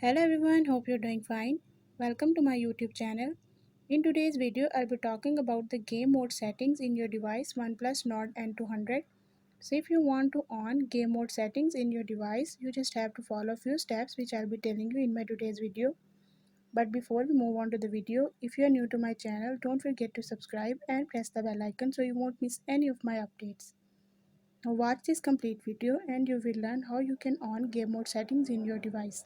Hello everyone, hope you're doing fine. Welcome to my YouTube channel. In today's video, I'll be talking about the game mode settings in your device Oneplus Nord N200. So if you want to on game mode settings in your device, you just have to follow a few steps which I'll be telling you in my today's video. But before we move on to the video, if you are new to my channel, don't forget to subscribe and press the bell icon so you won't miss any of my updates. Now watch this complete video and you will learn how you can on game mode settings in your device.